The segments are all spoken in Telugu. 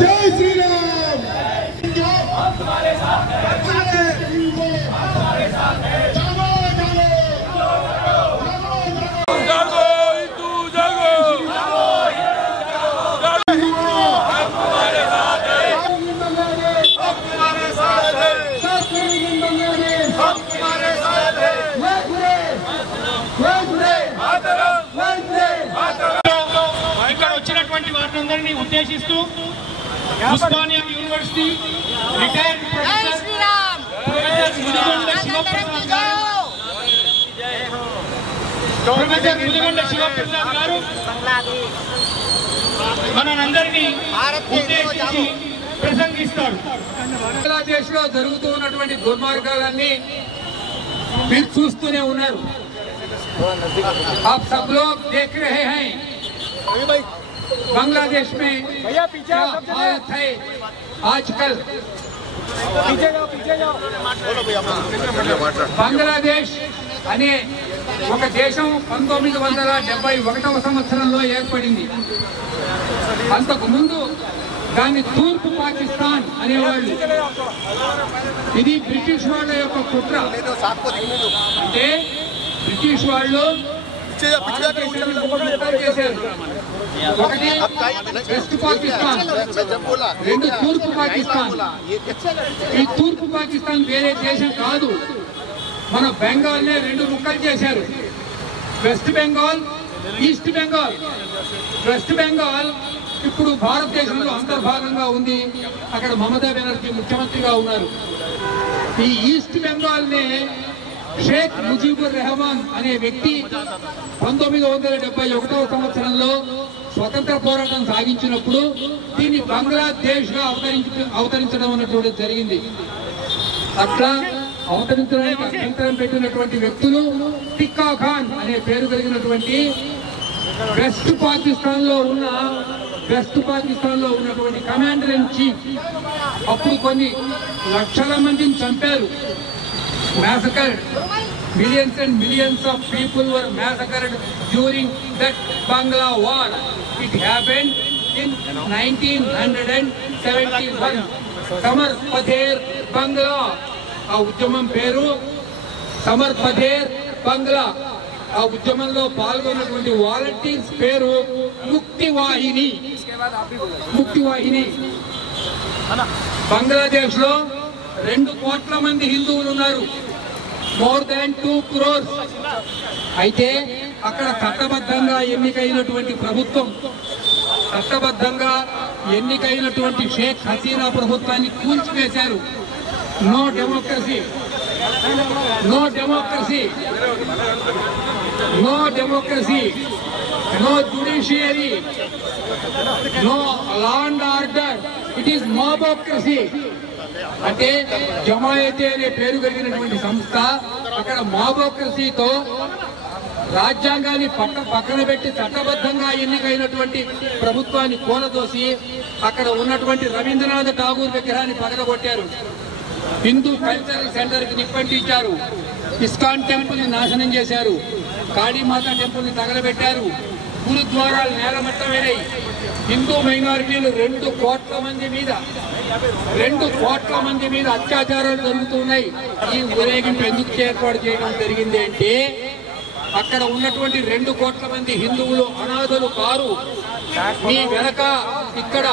जय श्री राम। हमारे साथ है, हमारे साथ है। ఉద్దేశిస్తూ Osmania university retired professor Mudigonda Sivaprasad గారు మనందరినీ ఉద్దేశించి ప్రసంగిస్తారు. బంగ్లాదేశ్ లో జరుగుతూ ఉన్నటువంటి దుర్మార్గాలన్నీ మీరు చూస్తూనే ఉన్నారు. आप सब लोग देख रहे हैं बांग्लादेश में क्या हालत है आजकल। బంగ్లాదేశ్ అనే ఒక దేశం 1971వ సంవత్సరంలో ఏర్పడింది. అంతకు ముందు దాన్ని తూర్పు పాకిస్తాన్ అనేవాళ్ళు. ఇది బ్రిటిష్ వాళ్ళ యొక్క కుట్ర. అంటే బ్రిటిష్ వాళ్ళు చేశారు. ఒకటి వెస్ట్ పాకిస్తాన్, రెండు తూర్పు పాకిస్తాన్. ఈ తూర్పు పాకిస్తాన్ వేరే దేశం కాదు, మన బెంగాల్ నే రెండు ముక్కలు చేశారు. West Bengal, east Bengal. West Bengal ఇప్పుడు భారతదేశంలో అంతర్భాగంగా ఉంది. అక్కడ మమతా బెనర్జీ ముఖ్యమంత్రిగా ఉన్నారు. ఈ ఈస్ట్ బెంగాల్ నే షేక్ ముజీబుర్ రెహమాన్ అనే వ్యక్తి 1971వ సంవత్సరంలో స్వతంత్ర పోరాటం సాగించినప్పుడు దీన్ని బంగ్లాదేశ్ గా అవతరించడం అన్నటువంటి జరిగింది. అట్లా అవతరించడానికి అభ్యంతరం పెట్టినటువంటి వ్యక్తులు టిక్కా ఖాన్ అనే పేరు కలిగినటువంటి వెస్ట్ పాకిస్తాన్ లో ఉన్నటువంటి కమాండర్ ఇన్ చీఫ్ అప్పుడు కొన్ని లక్షల మందిని చంపారు. Massacred. Millions and millions of people were massacred during that Bangla war. It happened in 1971. Samar Padher Bangla. ఆ ఉద్యమం పేరు సమర్ పథేర్ బంగ్లా. ఆ ఉద్యమంలో పాల్గొన్నటువంటి వాలంటీర్స్ పేరు ముక్తి వాహిని. బంగ్లాదేశ్ లో 2 కోట్ల మంది హిందువులు ఉన్నారు. More than 2 crores. అయితే అక్కడ చట్టబద్ధంగా ఎన్నికైనటువంటి ప్రభుత్వం, చట్టబద్ధంగా ఎన్నికైనటువంటి షేక్ హసీనా ప్రభుత్వాన్ని కూల్చివేశారు. No democracy, no democracy, no democracy, no judiciary, no law and order. It is mobocracy. అంటే జమాయతే అనే పేరు కలిగినటువంటి సంస్థ అక్కడ మోబోక్రసీతో రాజ్యాంగాన్ని పక్కన పెట్టి చట్టబద్ధంగా ఎన్నికైనటువంటి ప్రభుత్వాన్ని కూలదోసి అక్కడ ఉన్నటువంటి రవీంద్రనాథ్ ఠాగూర్ విగ్రహాన్ని పగలగొట్టారు. హిందూ కల్చరల్ సెంటర్ కి నిప్పంటించారు. ఇస్కాన్ టెంపుల్ ని నాశనం చేశారు. కాళీమాత టెంపుల్ ని తగలబెట్టారు. గురుద్వారాలు నేలమట్టమైనాయి. హిందూ మైనారిటీలు 2 కోట్ల మంది మీద అత్యాచారాలు జరుగుతున్నాయి. ఈ ఊరేగింపు ఎందుకు ఏర్పాటు చేయడం జరిగింది అంటే అక్కడ ఉన్నటువంటి 2 కోట్ల మంది హిందువులు అనాథలు కారు. మీ వెనక ఇక్కడ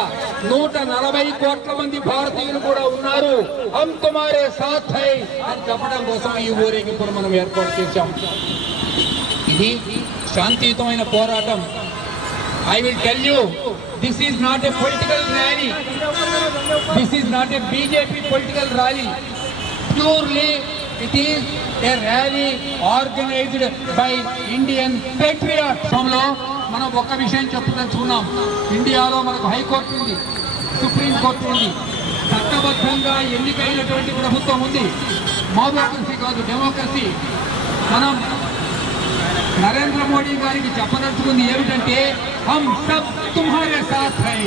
140 కోట్ల మంది భారతీయులు కూడా ఉన్నారు. హమ్ తుమారే సాథ్ హై అని చెప్పడం కోసం ఈ ఊరేగింపును మనం ఏర్పాటు చేశాం. ఇది శాంతియుతమైన పోరాటం. I will tell you, this is not a political rally. This is not a BJP political rally. Purely, it is a rally organized by Indian patriots. మనం ఒక విషయం చెప్పుకుంటున్నాం. ఇండియాలో మనకు హైకోర్టు ఉంది, సుప్రీం కోర్టు ఉంది, చట్టబద్ధంగా ఎన్నికైనటువంటి ప్రభుత్వం ఉంది. మోబోక్రసీ కాదు, డెమోక్రసీ. మనం నరేంద్ర మోడీ గారికి చెప్పదలుచుకుంది ఏమిటంటే हम सब तुम्हारे साथ हैं.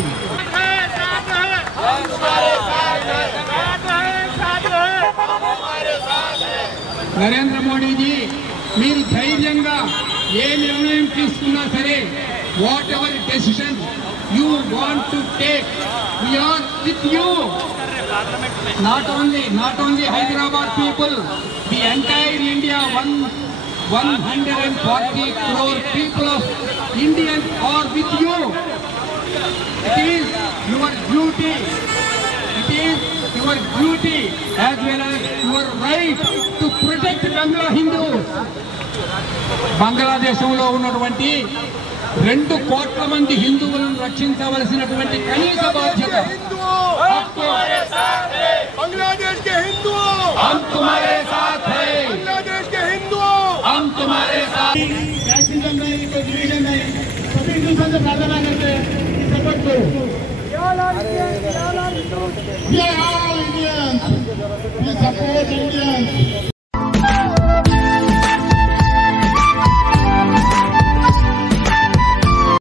నరేంద్ర మోడీజీ, మీరు ధైర్యంగా ఏ నిర్ణయం తీసుకున్నా సరే, what ever decision you want to take, we are with you. Not only Hyderabad people, the entire India, 140 crore people of Indians are with you. It is your duty. It is your duty as well as your right to protect Bangla Hindus. బంగ్లాదేశంలో ఉన్నటువంటి 2 కోట్ల మంది హిందువులను రక్షించవలసినటువంటి కనీస బాధ్యత बांग्लादेश के हिंदू हम तुम्हारे साथ हैं, बांग्लादेश के हिंदू हम तुम्हारे साथ। कैक्सिज्म नहीं, कोई डिवीजन नहीं, सभी हिंदुओं से प्रार्थना करते हैं कि सपोर्ट करो। We are all Indians. We support Indians.